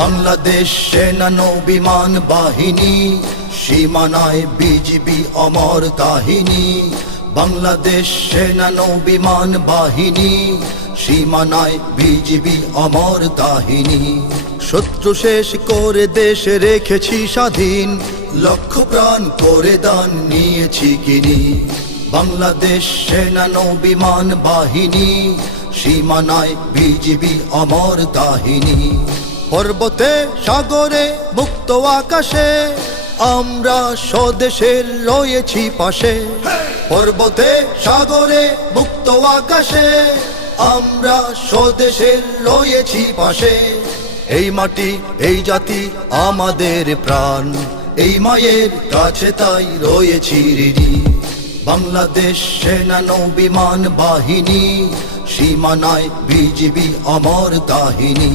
বাংলাদেশ সেনা নৌ বিমান বাহিনী, সীমানায় বিজিবি অমর কাহিনী। বাংলাদেশ সেনা নৌ বিমান বাহিনী, সীমানায় বিজিবি অমর কাহিনী। শত্রু শেষ করে দেশ রেখেছি স্বাধীন, লক্ষ প্রাণ করে দান নিয়েছি কিনি। বাংলাদেশ সেনা নৌ বিমান বাহিনী, সীমানায় বিজিবি অমর কাহিনী। পর্বতে সাগরে মুক্ত আকাশে আমরা স্বদেশের রয়েছি পাশে। পর্বতে সাগরে মুক্ত আকাশে আমরা স্বদেশের রয়েছি পাশে। এই মাটি এই জাতি আমাদের প্রাণ, এই মায়ের কাছে তাই রয়েছি ঋণী। বাংলাদেশ সেনা নৌ বিমান বাহিনী, সীমানায় বিজিবি অমর কাহিনী।